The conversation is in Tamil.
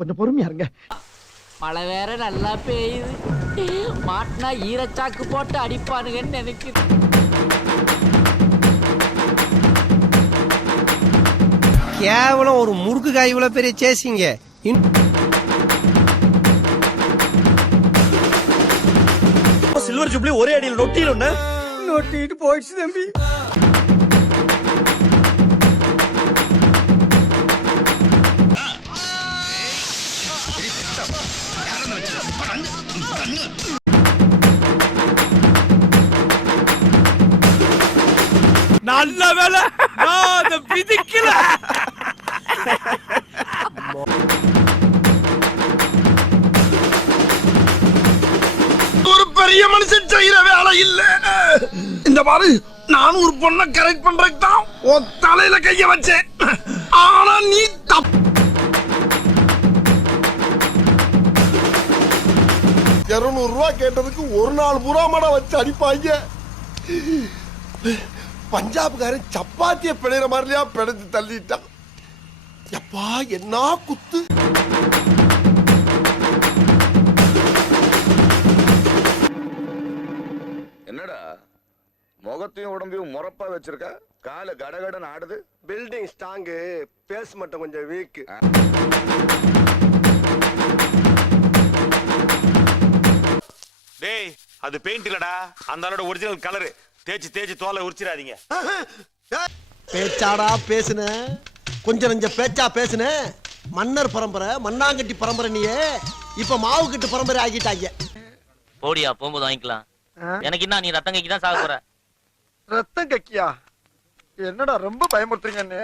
கொஞ்சம் பொறுமையா இருங்க. மழை வேற நல்லா பெய்யுது. மாட்டினா ஈரச்சாக்கு போட்டு அடிப்பானுங்கன்னு நினைக்குது. கேவலம் ஒரு முறுக்கு காய் இவ்வளவு பெரிய சேசிங்க. சில்வர் ஜூப்ளி ஒரே அடியில் நொட்டிட்டு போயிடுச்சு தம்பி. நல்ல வேலை விதிக்கல. ஒரு பெரிய மனுஷன் செய்யற வேலை இல்ல. இந்த பாரு, நான் ஒரு பொண்ணை கரெக்ட் பண்றதுக்கு தான் உன் தலையில கைய வச்சேன். ஆனா நீ தப்பு. 200 ரூபாய் கேட்டதுக்கு ஒரு நாள் பூரா மடம் வச்சு அடிப்பாங்க. பஞ்சாப்காரன் சப்பாத்திய பிழைற மாதிரியா பிழைச்சு தள்ளிட்டான். எப்பா என்ன குத்து. என்னடா முகத்தையும் உடம்பையும் முறப்பா வச்சிருக்க? கால கடகடன் ஆடுது. பில்டிங் ஸ்ட்ராங்கு, பேஸ் மட்டும் கொஞ்சம் வீக். டேய், அது பெயிண்ட் இல்லடா, அந்த ஆளோட ஒரிஜினல் கலர். தேய்ச்சி தோலை உரிச்சிடாதீங்க. பேச்சாடா பேசுன, கொஞ்சம் நெஞ்ச பேச்சா பேசுன. மன்னர் பரம்பரை, மண்ணாங்கட்டி பரம்பரை, நீயே இப்ப மாவு கட்டு பரம்பரை ஆகிட்டாங்க. போடியா, போகும்போது வாங்கிக்கலாம். எனக்கு என்ன, நீ ரத்தம் கைக்கு தான் சாக போற. ரத்தம் கக்கியா? என்னடா ரொம்ப பயமுறுத்துறீங்க.